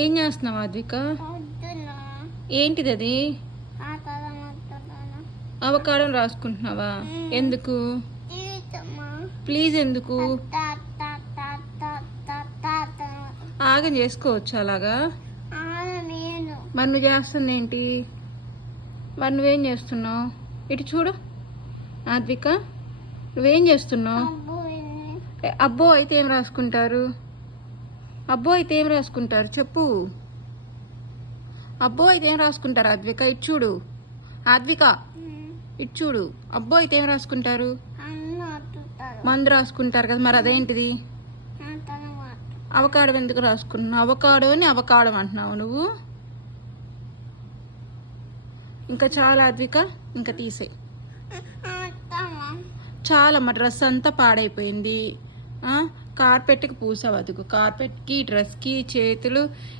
ఏం చేస్తున్నావు అద్విక? పొద్దున ఏంటిది అది? ఆటలు ఆడుతున్నాను. అవకాడో రాసుకుంటున్నావా? ఎందుకు? తీర్థమా? ప్లీజ్ ఎందుకు? తా తా తా తా తా తా తా. ఆగం చేసుకోవచ్చు అలాగా? నేను మరి నువ్వు చేస్తుంది ఏంటి? మరి నువ్వేం చేస్తున్నావు? ఇటు చూడు అద్విక, నువ్వేం చేస్తున్నావు? అబ్బోయిని అబ్బో అయితే ఏం రాసుకుంటారు? అబ్బో అయితే ఏం రాసుకుంటారు చెప్పు. అబ్బో అయితే ఏం రాసుకుంటారు అద్విక? ఇటు చూడు అద్విక, ఇటు చూడు. అబ్బో అయితే ఏం రాసుకుంటారు? అన్ను ఆడుతారు. మందు రాసుకుంటారు కదా, మరి అదేంటిది? ఆటలు ఆడు. అవకాడో ఎందుకు రాసుకుంటున్నావు? అవకాడోని అవకాడం అంటున్నావు నువ్వు. ఇంకా చాలా అద్విక, ఇంకా తీసేయి. ఆడతామా? చాలా మా డ్రెస్ అంతా పాడైపోయింది. కార్పెట్కి పూసావు అదుగు, కార్పెట్కి డ్రెస్కి చేతులు